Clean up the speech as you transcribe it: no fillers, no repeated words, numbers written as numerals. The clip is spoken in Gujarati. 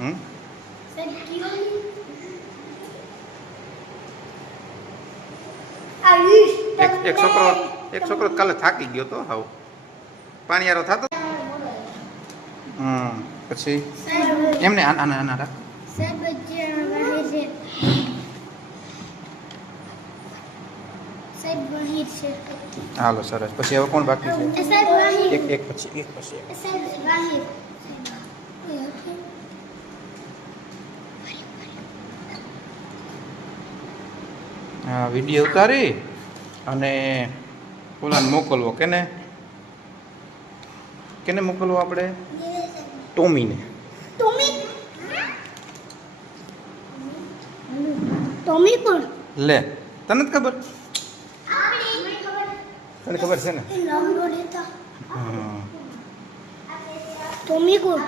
હમ એક છોકરો કાલે થાકી ગયો તો હાવ પાણીયારો થતો. પછી એમને આના આના રાખ. હાલો સરસ. પછી હવે કોણ બાકી છે? એક પછી હા વિડીયો ઉતારી અને ઓલાને મોકલવો. કેને મોકલવો આપણે? ટોમીને. ટોમી કોણ? લે તને જ ખબર? તને ખબર છે ને? ટોમી કોણ?